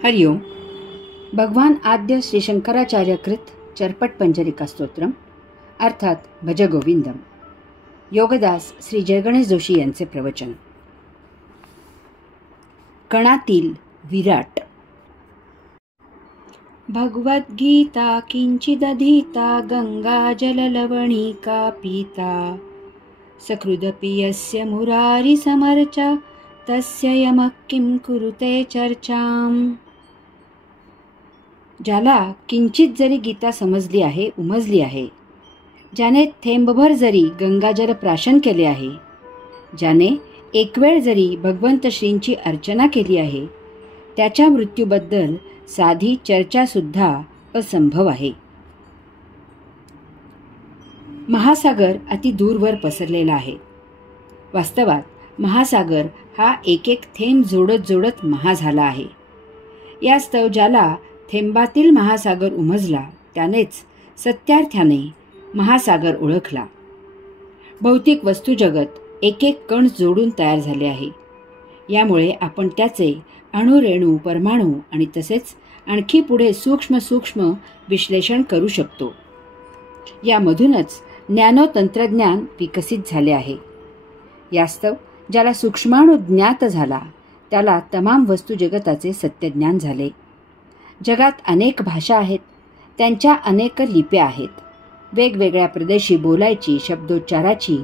हरिओम. भगवान आद्य श्री शंकराचार्य कृत चरपट पंजरिका स्तोत्रम अर्थात भज गोविंदम. योगदास श्री जयगणेश जोशी यांचे प्रवचन. कणातील विराट. भगवद्गीता किंचिदधीता गंगा जललवणिका पीता सकृदपि यस्य मुरारी समर्चा तस्य यमः किं कुरुते चर्चाम. ज्याला किंचित जरी गीता समजली आहे, उमजली आहे, ज्याने थेंबभर जरी गंगाजल प्राशन केले आहे, ज्याने एक वेळ जरी भगवंत श्रींची अर्चना केली आहे, त्याच्या मृत्यूबद्दल साधी चर्चासुद्धा असंभव आहे. महासागर अति दूरवर पसरलेला आहे. वास्तवात महासागर हा एक एक थेंब जोडत जोडत महा झाला आहे. यास्तव ज्याला थेंबातील महासागर उमजला त्यानेच सत्यार्थाने महासागर ओळखला. भौतिक वस्तू जगत एक एक कण जोडून तयार झाले आहे. यामुळे आपण त्याचे अणु, रेणू, परमाणू आणि तसेच आणखी पुढे सूक्ष्म सूक्ष्म विश्लेषण करू शकतो. यामधूनच नॅनो तंत्रज्ञान विकसित झाले आहे. यास्तव ज्याला सूक्ष्माणू ज्ञात झाला त्याला तमाम वस्तू जगताचे सत्यज्ञान झाले. जगात अनेक भाषा आहेत, त्यांच्या अनेक लिप्या आहेत. वेगवेगळ्या प्रदेशी बोलायची शब्दोच्चाराची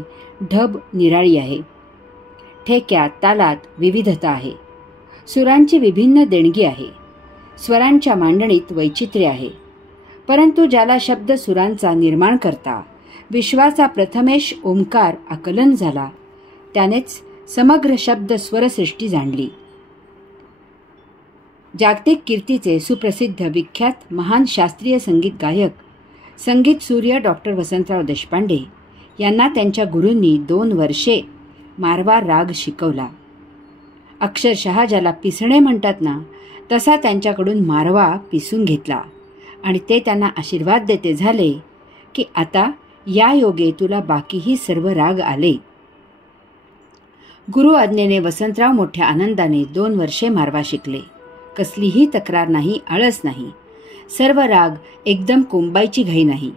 ढब निराळी आहे. ठेक्यात तालात विविधता आहे. सुरांची विभिन्न देणगी आहे. स्वरांच्या मांडणीत वैचित्र्य आहे. परंतु ज्याला शब्द सुरांचा निर्माण करता विश्वाचा प्रथमेश ओंकार आकलन झाला त्यानेच समग्र शब्द स्वरसृष्टी जाणली. जागतिक कीर्तीचे सुप्रसिद्ध विख्यात महान शास्त्रीय संगीत गायक संगीत सूर्य डॉक्टर वसंतराव देशपांडे यांना त्यांच्या गुरूंनी 2 वर्षे मारवा राग शिकवला. अक्षरशः ज्याला पिसणे म्हणतात ना, तसा त्यांच्याकडून मारवा पिसून घेतला आणि ते त्यांना आशीर्वाद देते झाले की आता या योगे तुला बाकीही सर्व राग आले. गुरु आज्ञेने वसंतराव मोठ्या आनंदाने 2 वर्षे मारवा शिकले. कसलीही तक्रार नाही, आळस नाही. सर्व राग एकदम कोंबायची घाई नाही.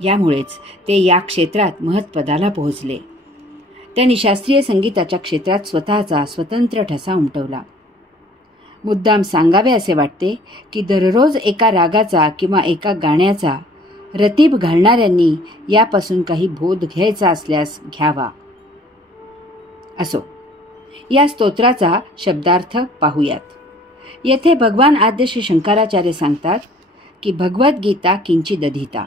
यामुळेच ते या क्षेत्रात महत्पदाला पोहोचले. त्यांनी शास्त्रीय संगीताच्या क्षेत्रात स्वतःचा स्वतंत्र ठसा उमटवला. मुद्दाम सांगावे असे वाटते की दररोज एका रागाचा किंवा एका गाण्याचा रतीब घालणाऱ्यांनी यापासून काही बोध घ्यायचा असल्यास घ्यावा. असो, या स्तोत्राचा शब्दार्थ पाहूयात. येथे भगवान आद्य श्री शंकराचार्य सांगतात की भगवद्गीता किंचिदधीता.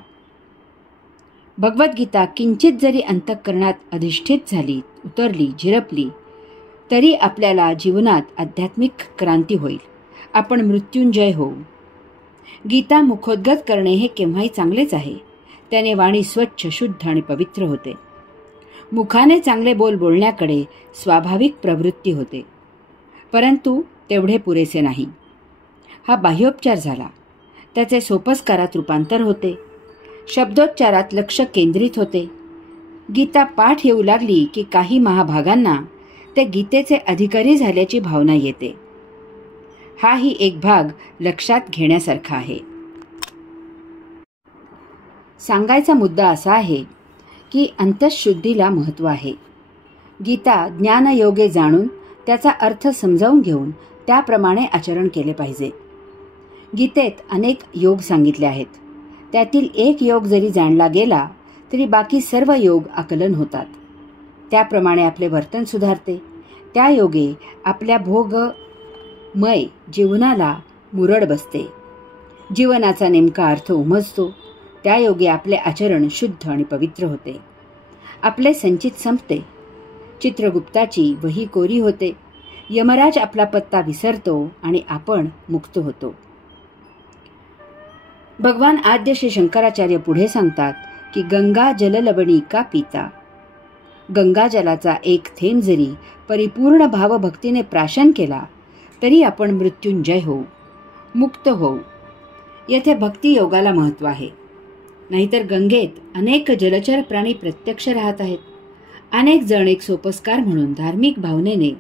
भगवद्गीता किंचित जरी अंतःकरणात अधिष्ठित झाली, उतरली, झिरपली तरी आपल्याला जीवनात आध्यात्मिक क्रांती होईल. आपण मृत्युंजय होऊ. गीता मुखोद्गत करणे हे केव्हाही चांगलेच आहे. त्याने वाणी स्वच्छ, शुद्ध आणि पवित्र होते. मुखाने चांगले बोल बोलण्याकडे स्वाभाविक प्रवृत्ती होते. परंतु तेवढे पुरेसे नाही. हा बाह्योपचार झाला. त्याचे सोपस्कारात रूपांतर होते. शब्दोच्चारात लक्ष केंद्रित होते. गीता पाठ येऊ लागली की काही महाभागांना ते गीतेचे अधिकारी झाल्याची भावना येते. हाही एक भाग लक्षात घेण्यासारखा आहे. सांगायचा मुद्दा असा आहे की अंतःशुद्धीला महत्त्व आहे. गीता ज्ञानयोगे जाणून त्याचा अर्थ समजावून घेऊन त्याप्रमाणे आचरण केले पाहिजे. गीतेत अनेक योग सांगितले आहेत. त्यातील एक योग जरी जाणला गेला तरी बाकी सर्व योग आकलन होतात. त्याप्रमाणे आपले वर्तन सुधारते. त्या योगे आपल्या भोगमय जीवनाला मुरड बसते. जीवनाचा नेमका अर्थ उमजतो. त्या योगे आपले आचरण शुद्ध आणि पवित्र होते. आपले संचित संपते. चित्रगुप्ताची वही कोरी होते. यमराज आपला पत्ता विसरतो आणि आपण मुक्त होतो. भगवान आद्य श्री शंकराचार्य पुढे सांगतात की गंगा जललवणिका पीता. गंगा जलाचा एक थेंब जरी परिपूर्ण भावभक्तीने प्राशन केला तरी आपण मृत्युंजय होऊ, मुक्त होऊ. येथे भक्ती योगाला महत्त्व आहे. नाहीतर गंगेत अनेक जलचर प्राणी प्रत्यक्ष राहत आहेत. अनेक जण एक सोपस्कार म्हणून, धार्मिक भावनेने,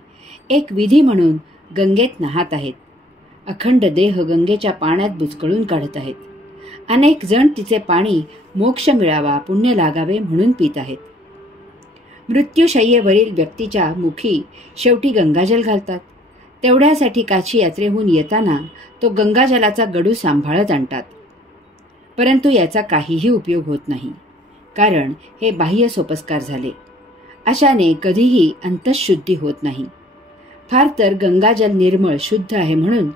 एक विधी म्हणून गंगेत नाहत आहेत. अखंड देह गंगेच्या पाण्यात बुचकळून काढत आहेत. अनेक जण तिचे पाणी मोक्ष मिळावा, पुण्य लागावे म्हणून पित आहेत. मृत्यूशय्येवरील व्यक्तीच्या मुखी शेवटी गंगाजल घालतात. तेवढ्यासाठी काशी यात्रेहून येताना तो गंगाजलाचा गडू सांभाळत आणतात. परंतु याचा काहीही उपयोग होत नाही, कारण हे बाह्य सोपस्कार झाले. अशाने कधीही अंतःशुद्धी होत नाही. फार तर गंगाजल निर्मळ शुद्ध आहे म्हणून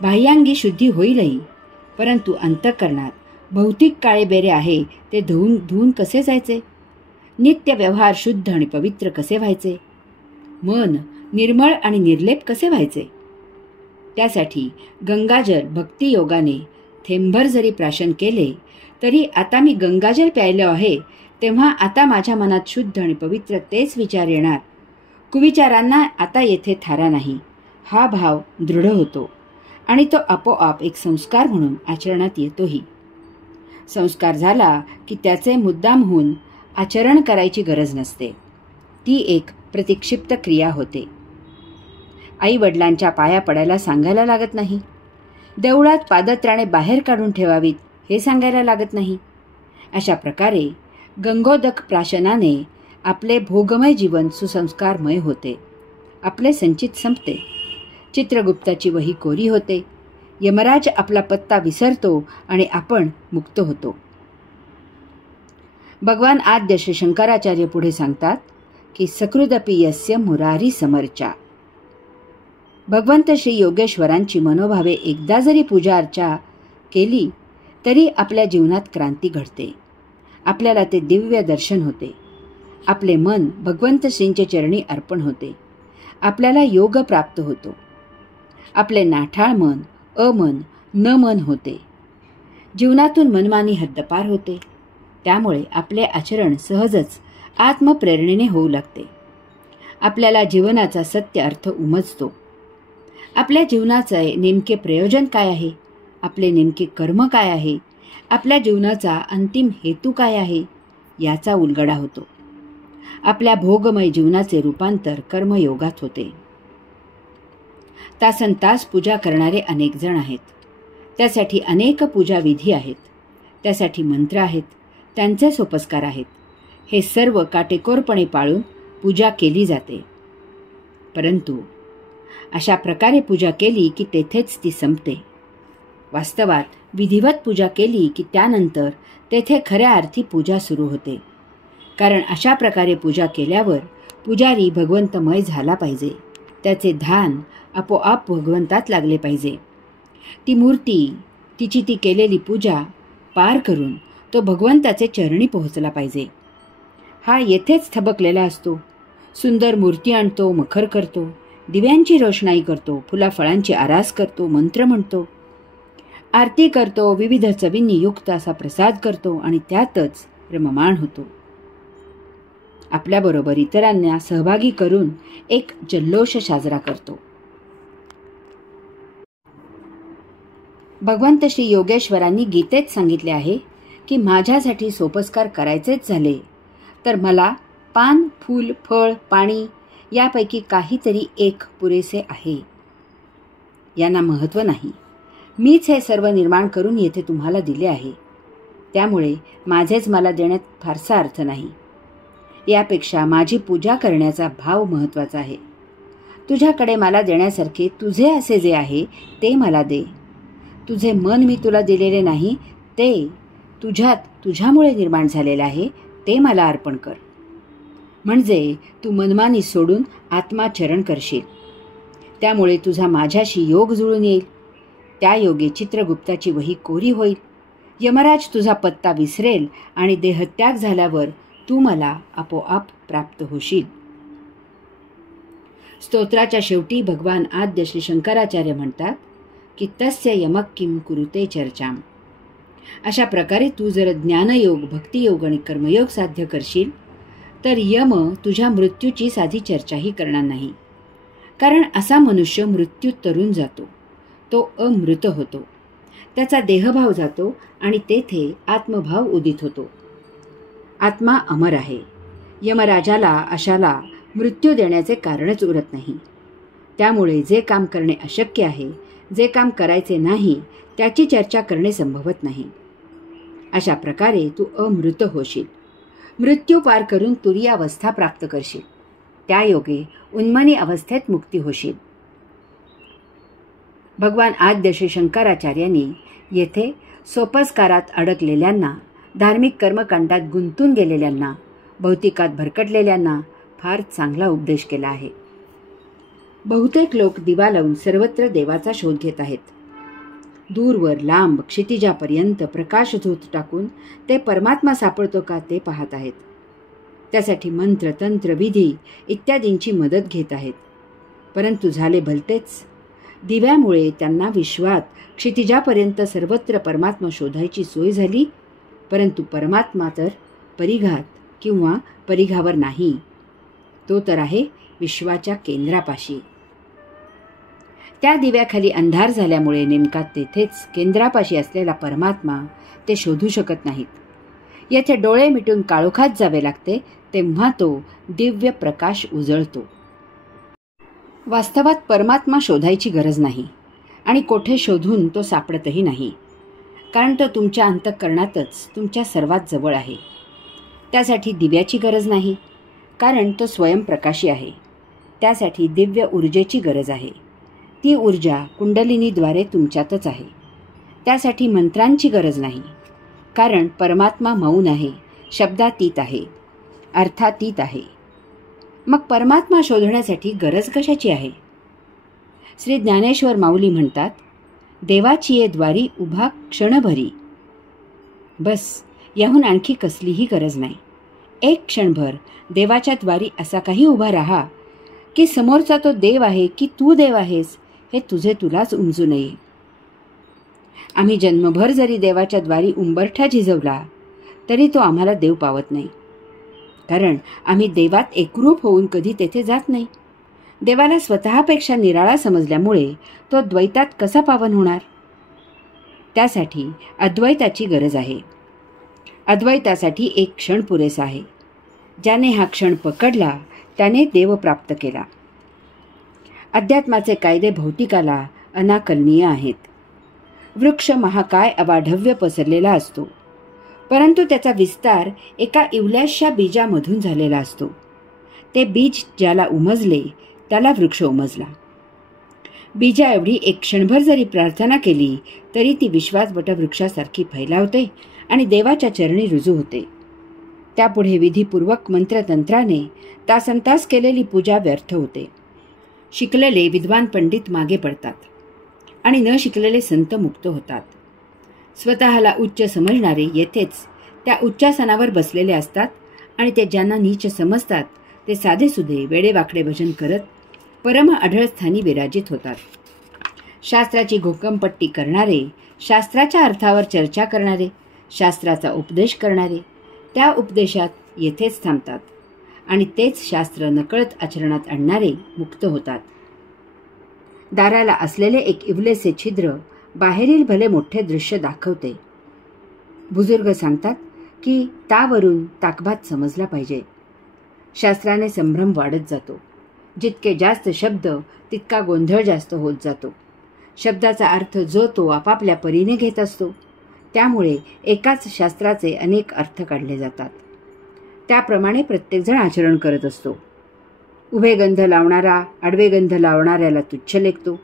बाह्यांगी शुद्धी होईलही, परंतु अंतःकरणात भौतिक काळेबेरे आहे ते धुवून कसे जायचे? नित्य व्यवहार शुद्ध आणि पवित्र कसे व्हायचे? मन निर्मळ आणि निर्लेप कसे व्हायचे? त्यासाठी गंगाजल भक्तियोगाने थेंभर जरी प्राशन केले तरी आता मी गंगाजल प्यायलो आहे, तेव्हा आता माझ्या मनात शुद्ध आणि पवित्र तेच विचार येणार. कुविचारांना आता येथे थारा नाही, हा भाव दृढ होतो आणि तो आपोआप एक संस्कार म्हणून आचरणात येतोही. संस्कार झाला की त्याचे मुद्दाम होऊन आचरण करायची गरज नसते. ती एक प्रतिक्षिप्त क्रिया होते. आई वडिलांच्या पाया पडायला सांगायला लागत नाही. देवळात पादत्राणे बाहेर काढून ठेवावीत हे सांगायला लागत नाही. अशा प्रकारे गंगोदक प्राशनाने आपले भोगमय जीवन सुसंस्कारमय होते. आपले संचित संपते. चित्रगुप्ताची वही कोरी होते. यमराज आपला पत्ता विसरतो आणि आपण मुक्त होतो. भगवान आद्य श्री शंकराचार्य पुढे सांगतात की सकृदपि यस्य मुरारी समर्चा. भगवंत श्री योगेश्वरांची मनोभावे एकदा जरी पूजा अर्चा केली तरी आपल्या जीवनात क्रांती घडते. आपल्याला ते दिव्य दर्शन होते. आपले मन भगवंत श्रींचे चरणी अर्पण होते. आपल्याला योग प्राप्त होतो. आपले नाठाळ मन अमन न मन होते. जीवनातून मनमानी हद्दपार होते. त्यामुळे आपले आचरण सहजच आत्मप्रेरणेने होऊ लागते. आपल्याला जीवनाचा सत्य अर्थ उमजतो. आपल्या जीवनाचे नेमके प्रयोजन काय आहे? आपले नेमके कर्म काय आहे? आपल्या जीवनाचा अंतिम हेतू काय आहे? याचा उलगडा होतो. आपल्या भोगमय जीवनाचे रूपांतर कर्मयोगात होते. तासनतास पूजा करणारे अनेक जण आहेत. त्यासाठी अनेक पूजा विधी आहेत. त्यासाठी मंत्र आहेत. त्यांचे सोपस्कार आहेत. हे सर्व काटेकोरपणे पाळून पूजा केली जाते. परंतु अशा प्रकारे पूजा केली की तेथेच ती संपते. वास्तवात विधिवत पूजा केली की त्यानंतर तेथे खऱ्या अर्थी पूजा सुरू होते. कारण अशा प्रकारे पूजा केल्यावर पुजारी भगवंतमय झाला पाहिजे. त्याचे ध्यान आपोआप भगवंतात लागले पाहिजे. ती मूर्ती, तिची ती केलेली पूजा पार करून तो भगवंताचे चरणी पोहोचला पाहिजे. हा येथेच थबकलेला असतो. सुंदर मूर्ती आणतो, मखर करतो, दिव्यांची रोषणाई करतो, फुलाफळांची आरास करतो, मंत्र म्हणतो, आरती करतो, विविध चवींनी युक्त असा प्रसाद करतो आणि त्यातच रममाण होतो. आपल्याबरोबर इतरांना सहभागी करून एक जल्लोष साजरा करतो. भगवंत श्री योगेश्वरांनी गीतेत सांगितले आहे की माझ्यासाठी सोपस्कार करायचेच झाले तर मला पान, फूल, फळ, पाणी यापैकी काहीतरी एक पुरेसे आहे. यांना महत्त्व नाही. मीच हे सर्व निर्माण करून येथे तुम्हाला दिले आहे. त्यामुळे माझेच मला देण्यात फारसा अर्थ नाही. यापेक्षा माझी पूजा करण्याचा भाव महत्त्वाचा आहे. तुझ्याकडे मला देण्यासारखे तुझे असे जे आहे ते मला दे. तुझे मन मी तुला दिलेले नाही, ते तुझ्यात तुझ्यामुळे निर्माण झालेले आहे ते मला अर्पण कर. म्हणजे तू मनमानी सोडून आत्माचरण करशील. त्यामुळे तुझा माझ्याशी योग जुळून येईल. त्या योगे चित्रगुप्ताची वही कोरी होईल. यमराज तुझा पत्ता विसरेल आणि देहत्याग झाल्यावर तू मला आपोआप प्राप्त होशील. स्तोत्राच्या शेवटी भगवान आद्य श्री शंकराचार्य म्हणतात की तस्य यमक किम कुरुते चर्चाम. अशा प्रकारे तू जर ज्ञानयोग, भक्तियोग आणि कर्मयोग साध्य करशील तर यम तुझ्या मृत्यूची साधी चर्चाही करणार नाही. कारण असा मनुष्य मृत्यूत तरून जातो. तो अमृत होतो. त्याचा देहभाव जातो आणि तेथे आत्मभाव उदित होतो. आत्मा अमर आहे. यमराजाला अशाला मृत्यू देण्याचे कारणच उरत नाही. त्यामुळे जे काम करणे अशक्य आहे जे काम करायचे नाही त्याची चर्चा करणे संभवत नाही. अशा प्रकारे तू अमृत होशील. मृत्यू पार करून तुरीयावस्था प्राप्त करशील. त्या योगे उन्मनी अवस्थेत मुक्ती होशील. भगवान आद्य श्री शंकराचार्यांनी येथे सोपस्कारात अडकलेल्यांना, धार्मिक कर्मकांडात गुंतून गेलेल्यांना, भौतिकात भरकटलेल्यांना फार चांगला उपदेश केला आहे. बहुतेक लोक दिवा लावून सर्वत्र देवाचा शोध घेत आहेत. दूरवर लांब क्षितिजापर्यंत प्रकाशझोत टाकून ते परमात्मा सापडतो का ते पाहत आहेत. त्यासाठी मंत्र, तंत्र, विधी इत्यादींची मदत घेत आहेत. परंतु झाले भलतेच. दिव्यामुळे त्यांना विश्वात क्षितिजापर्यंत सर्वत्र परमात्मा शोधायची सोय झाली, परंतु परमात्मा तर परिघात किंवा परिघावर नाही. तो तर आहे विश्वाच्या केंद्रापाशी. त्या दिव्याखाली अंधार झाल्यामुळे नेमका तेथेच केंद्रापाशी असलेला परमात्मा ते शोधू शकत नाहीत. येथे डोळे मिटून काळोखात जावे लागते, तेव्हा तो दिव्य प्रकाश उजळतो. वास्तवात परमात्मा शोधायची गरज नाही आणि कोठे शोधून तो सापडतही नाही, कारण तो तुमच्या अंतःकरणातच तुमच्या सर्वात जवळ आहे. त्यासाठी दिव्याची गरज नाही, कारण तो स्वयंप्रकाशी आहे. त्यासाठी दिव्य ऊर्जेची गरज आहे. ती ऊर्जा कुंडलिनीद्वारे तुमच्यातच आहे. त्यासाठी मंत्रांची गरज नाही, कारण परमात्मा मौन आहे, शब्दातीत आहे, अर्थातीत आहे. मग परमात्मा शोधण्यासाठी गरज कशाची आहे? श्री ज्ञानेश्वर माऊली म्हणतात, देवाची ये द्वारी उभा क्षणभरी. बस, याहून आणखी कसलीही गरज नाही. एक क्षणभर देवाच्या द्वारी असा काही उभा राहा की समोरचा तो देव आहे की तू देव आहेस हे तुझे तुलाच उमजू नये. आम्ही जन्मभर जरी देवाच्या द्वारी उंबरठा झिजवला तरी तो आम्हाला देव पावत नाही, कारण आम्ही देवात एकरूप होऊन कधी तेथे जात नाही. देवाला स्वतःपेक्षा निराळा समजल्यामुळे तो द्वैतात कसा पावन होणार? त्यासाठी अद्वैताची गरज आहे. अद्वैतासाठी एक क्षण पुरेसा आहे. ज्याने हा क्षण पकडला त्याने देव प्राप्त केला. अध्यात्माचे कायदे भौतिकाला अनाकलनीय आहेत. वृक्ष महाकाय अवाढव्य पसरलेला असतो, परंतु त्याचा विस्तार एका इवल्याशा बीजामधून झालेला असतो. ते बीज ज्याला उमजले त्याला वृक्ष उमजला. बीजा एवढी एक क्षणभर जरी प्रार्थना केली तरी ती विश्वास वटवृक्षासारखी फैलावते आणि देवाच्या चरणी रुजू होते. त्यापुढे विधीपूर्वक मंत्रतंत्राने तासनतास केलेली पूजा व्यर्थ होते. शिकलेले विद्वान पंडित मागे पडतात आणि न शिकलेले संत मुक्त होतात. स्वतःला उच्च समजणारे येथेच त्या उच्चासनावर बसलेले असतात आणि ते ज्यांना नीच समजतात ते साधेसुधे वेडेवाकडे भजन करत परम अढळस्थानी विराजित होतात. शास्त्राची घोकमपट्टी करणारे, शास्त्राच्या अर्थावर चर्चा करणारे, शास्त्राचा उपदेश करणारे त्या उपदेशात येथेच थांबतात आणि तेच शास्त्र नकळत आचरणात आणणारे मुक्त होतात. दाराला असलेले एक इवलेसे छिद्र बाहेरील भले मोठे दृश्य दाखवते. बुजुर्ग सांगतात की तावरून ताकभात समजला पाहिजे. शास्त्राने संभ्रम वाढत जातो. जितके जास्त शब्द तितका गोंधळ जास्त होत जातो. शब्दाचा अर्थ जो तो आपापल्या परीने घेत असतो, त्यामुळे एकाच शास्त्राचे अनेक अर्थ काढले जातात. त्याप्रमाणे प्रत्येकजण आचरण करत असतो. उभे गंध लावणारा आडवे गंध लावणाऱ्याला तुच्छ लेखतो.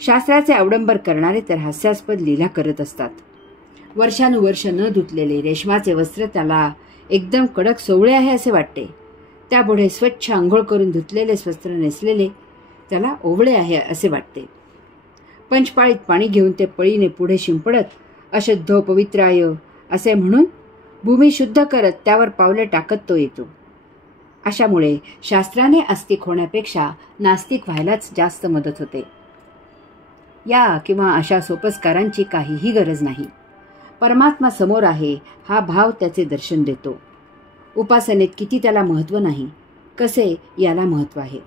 शास्त्राचे अवडंबर करणारे तर हास्यास्पद लीला करत असतात. वर्षानुवर्ष न धुतलेले रेशमाचे वस्त्र त्याला एकदम कडक सोवळे आहे असे वाटते. त्यापुढे स्वच्छ आंघोळ करून धुतलेले वस्त्र नेसलेले त्याला ओवळे आहे असे वाटते. पंचपाळीत पाणी घेऊन ते पळीने पुढे शिंपडत अशुद्धो पवित्राय असे म्हणून भूमी शुद्ध करत त्यावर पावले टाकत तो येतो. अशामुळे शास्त्राने आस्तिक होण्यापेक्षा नास्तिक व्हायलाच जास्त मदत होते. या किंवा अशा सोपस्कारांची काहीही गरज नाही. परमात्मा समोर आहे हा भाव त्याचे दर्शन देतो. उपासनेत किती त्याला महत्त्व नाही, कसे याला महत्त्व आहे.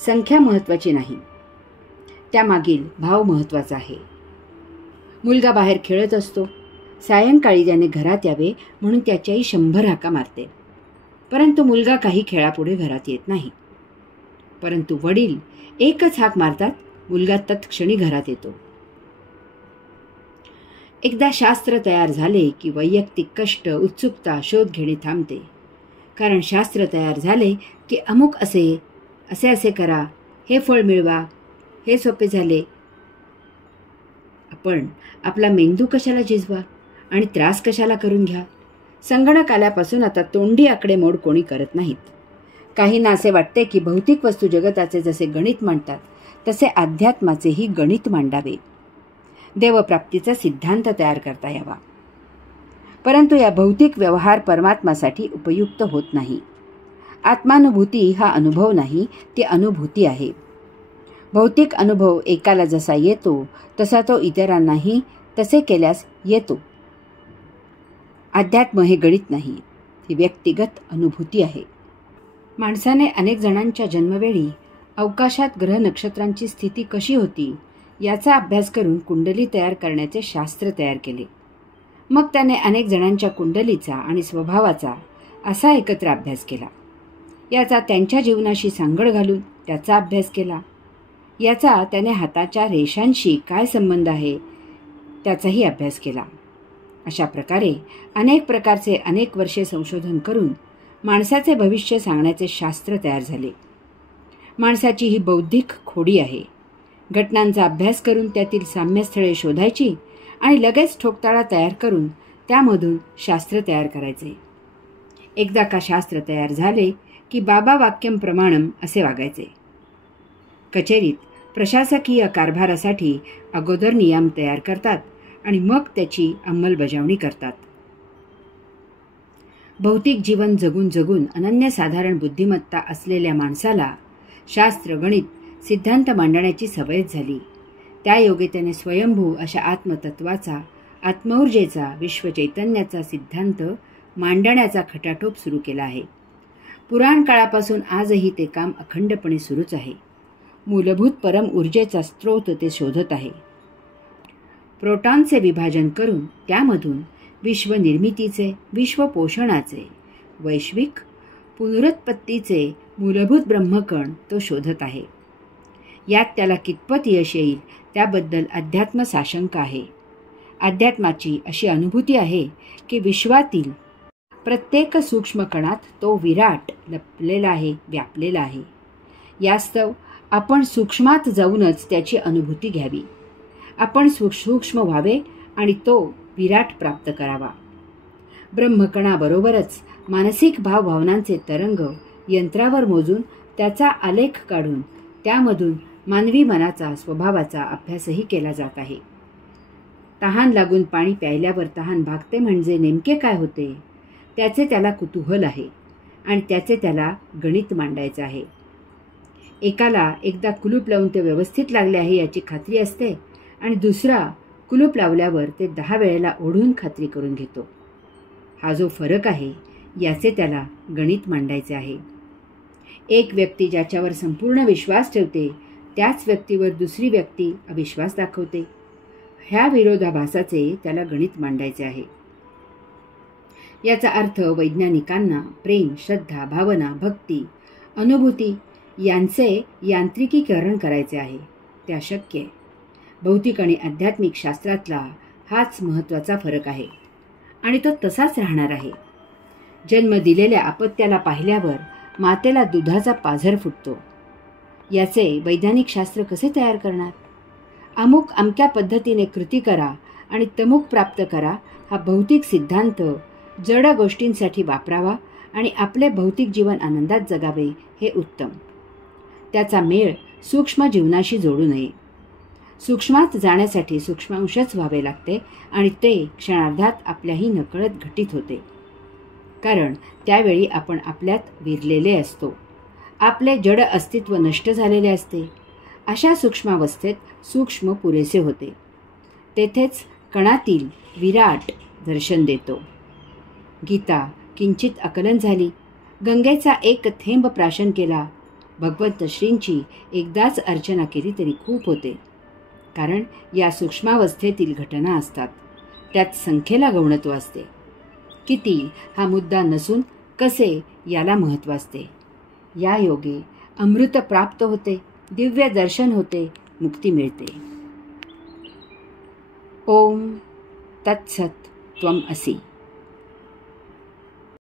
संख्या महत्त्वाची नाही, त्यामागील भाव महत्त्वाचा आहे. मुलगा बाहेर खेळत असतो. सायंकाळी त्याने घरात यावे म्हणून त्याच्याही 100 हाका मारते, परंतु मुलगा काही खेळापुढे घरात येत नाही. परंतु वडील एकच हाक मारतात, मुलगा तत्क्षणी घरात येतो. एकदा शास्त्र तयार झाले की वैयक्तिक कष्ट, उत्सुकता, शोध घेणे थांबते. कारण शास्त्र तयार झाले की अमुक असे असे करा, हे फळ मिळवा, हे सोपे झाले. आपण आपला मेंदू कशाला झिजवा आणि त्रास कशाला करून घ्या. संगणक आल्यापासून आता तोंडी आकडेमोड कोणी करत नाहीत. काहींना असे वाटते की भौतिक वस्तू जगताचे जसे गणित मांडतात तसे अध्यात्माचेही गणित मांडावे. देवप्राप्तीचा सिद्धांत तयार करता यावा. परंतु या भौतिक व्यवहार परमात्मासाठी उपयुक्त होत नाही. आत्मानुभूती हा अनुभव नाही, ती अनुभूती आहे. भौतिक अनुभव एकाला जसा येतो तसा तो इतरांनाही तसे केल्यास येतो. अध्यात्म हे गणित नाही, ही व्यक्तिगत अनुभूती आहे. माणसाने अनेक जणांच्या जन्मवेळी अवकाशात ग्रह नक्षत्रांची स्थिती कशी होती याचा अभ्यास करून कुंडली तयार करण्याचे शास्त्र तयार केले. मग त्याने अनेक जणांच्या कुंडलीचा आणि स्वभावाचा असा एकत्र अभ्यास केला. याचा त्यांच्या जीवनाशी सांगड घालून त्याचा अभ्यास केला. याचा त्याने हाताच्या रेषांशी काय संबंध आहे त्याचाही अभ्यास केला. अशा प्रकारे अनेक प्रकारचे अनेक वर्षे संशोधन करून माणसाचे भविष्य सांगण्याचे शास्त्र तयार झाले. माणसाची ही बौद्धिक खोडी आहे. घटनांचा अभ्यास करून त्यातील साम्यस्थळे शोधायची आणि लगेच ठोकताळा तयार करून त्यामधून शास्त्र तयार करायचे. एकदा का शास्त्र तयार झाले की बाबा वाक्यम प्रमाणम असे वागायचे. कचेरीत प्रशासकीय कारभारासाठी अगोदर नियम तयार करतात आणि मग त्याची अंमलबजावणी करतात. भौतिक जीवन जगून जगून अनन्यसाधारण बुद्धिमत्ता असलेल्या माणसाला शास्त्र, गणित, सिद्धांत मांडण्याची सवयच झाली. त्यायोगे त्याने स्वयंभू अशा आत्मतत्वाचा, आत्मऊर्जेचा, विश्वचैतन्याचा सिद्धांत मांडण्याचा खटाटोप सुरू केला आहे. पुराण काळापासून आजही ते काम अखंडपणे सुरूच आहे. मूलभूत परम ऊर्जेचा स्रोत ते शोधत आहे. प्रोटॉनचे विभाजन करून त्यामधून विश्वनिर्मितीचे, विश्वपोषणाचे, वैश्विक पुनरुत्पत्तीचे मूलभूत ब्रह्मकण तो शोधत आहे. यात त्याला कितपत यश येईल त्याबद्दल अध्यात्म साशंक आहे. अध्यात्माची अशी अनुभूती आहे की विश्वातील प्रत्येक सूक्ष्म कणात तो विराट लपलेला आहे, व्यापलेला आहे. यास्तव आपण सूक्ष्मात जाऊनच त्याची अनुभूती घ्यावी. आपण सूक्ष्म व्हावे आणि तो विराट प्राप्त करावा. ब्रह्मकणाबरोबरच मानसिक भावभावनांचे तरंग यंत्रावर मोजून त्याचा आलेख काढून त्यामधून मानवी मनाचा, स्वभावाचा अभ्यासही केला जात आहे. तहान लागून पाणी प्यायल्यावर तहान भागते म्हणजे नेमके काय होते त्याचे त्याला कुतूहल आहे आणि त्याचे त्याला गणित मांडायचे आहे. एकाला एकदा कुलूप लावून ते व्यवस्थित लागले आहे याची खात्री असते आणि दुसरा कुलूप लावल्यावर ते 10 वेळेला ओढून खात्री करून घेतो. हा जो फरक आहे याचे त्याला गणित मांडायचे आहे. एक व्यक्ती ज्याच्यावर संपूर्ण विश्वास ठेवते त्याच व्यक्तीवर दुसरी व्यक्ती अविश्वास दाखवते. ह्या विरोधाभासाचे त्याला गणित मांडायचे आहे. याचा अर्थ वैज्ञानिकांना प्रेम, श्रद्धा, भावना, भक्ती, अनुभूती यांचे यांत्रिकीकरण करायचे आहे. ते अशक्य आहे. भौतिक आणि आध्यात्मिक शास्त्रातला हाच महत्त्वाचा फरक आहे आणि तो तसाच राहणार आहे. जन्म दिलेल्या अपत्याला पाहिल्यावर मातेला दुधाचा पाझर फुटतो. याचे वैज्ञानिक शास्त्र कसे तयार करणार? अमुक अमक्या पद्धतीने कृती करा आणि तमुक प्राप्त करा हा भौतिक सिद्धांत जड गोष्टींसाठी वापरावा आणि आपले भौतिक जीवन आनंदात जगावे हे उत्तम. त्याचा मेळ सूक्ष्म जीवनाशी जोडू नये. सूक्ष्मात जाण्यासाठी सूक्ष्मांशच व्हावे लागते आणि ते क्षणार्धात आपल्याही नकळत घटित होते. कारण त्यावेळी आपण आपल्यात विरलेले असतो. आपले जड अस्तित्व नष्ट झालेले असते. अशा सूक्ष्मावस्थेत सूक्ष्म पुरेसे होते. तेथेच कणातील विराट दर्शन देतो. गीता किंचित आकलन झाली. गंगेचा एक थेंब प्राशन केला. भगवंत श्रींची एकदाच अर्चना केली तरी खूप होते. कारण या सूक्ष्मावस्थेतील घटना असतात. त्यात संख्येला गौणत्व असते. किती हा मुद्दा नसून कसे याला महत्त्व असते. या योगे अमृत प्राप्त होते, दिव्य दर्शन होते, मुक्ती मिळते. ओम तत्सत त्वम असि.